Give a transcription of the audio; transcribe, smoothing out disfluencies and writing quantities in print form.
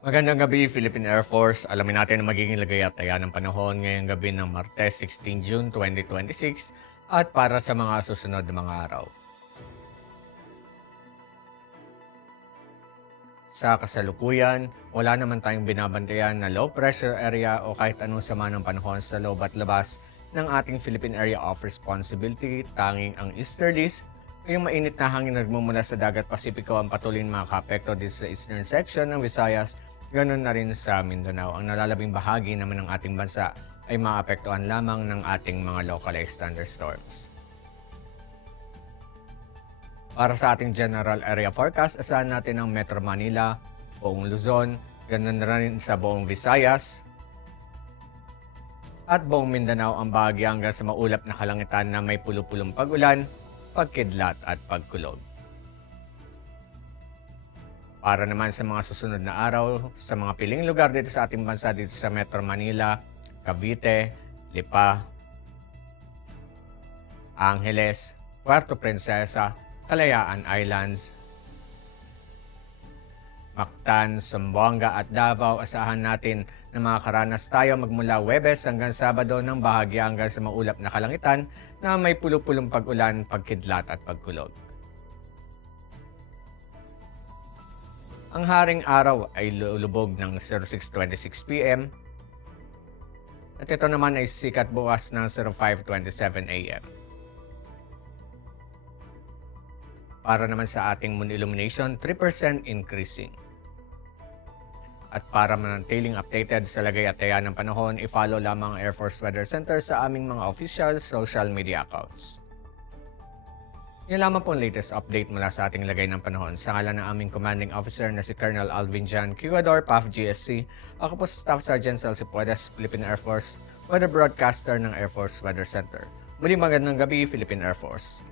Magandang gabi, Philippine Air Force. Alamin natin ang magiging lagay at taya ng panahon ngayong gabi ng Martes, 16 June 2026 at para sa mga susunod na mga araw. Sa kasalukuyan, wala naman tayong binabantayan na low pressure area o kahit anong sama ng panahon sa loob at labas ng ating Philippine Area of Responsibility. Tanging ang easterlies ay yung mainit na hangin na nagmumula sa dagat Pasipiko ang patuloy na makakapekto dito sa eastern section ng Visayas, ganoon na rin sa Mindanao. Ang nalalabing bahagi naman ng ating bansa ay maapektuhan lamang ng ating mga localized thunderstorms. Para sa ating general area forecast, asahan natin ang Metro Manila, buong Luzon, ganoon na rin sa buong Visayas, at buong Mindanao ang bahagi hanggang sa maulap na kalangitan na may pulupulong pag-ulan, pagkidlat at pagkulog. Para naman sa mga susunod na araw, sa mga piling lugar dito sa ating bansa, dito sa Metro Manila, Cavite, Lipa, Angeles, Puerto Princesa, Kalayaan Islands, Mactan, Zamboanga at Davao, asahan natin na makakaranas tayo magmula Huwebes hanggang Sabado ng bahagya hanggang sa maulap na kalangitan na may pulupulong pag-ulan, pagkidlat at pagkulog. Ang haring araw ay lulubog ng 06:26 p.m. at ito naman ay sikat bukas ng 05:27 a.m. Para naman sa ating moon illumination, 3% increasing. At para manatiling updated sa lagay at taya ng panahon, i-follow lamang ang Air Force Weather Center sa aming mga official social media accounts. Yan lamang po ang latest update mula sa ating lagay ng panahon. Sa ngalan ng aming commanding officer na si Colonel Alvin Jan Cuador, PAF GSC, ako po si Staff Sergeant Celsi Puedes, Philippine Air Force, weather broadcaster ng Air Force Weather Center. Muli magandang gabi, Philippine Air Force.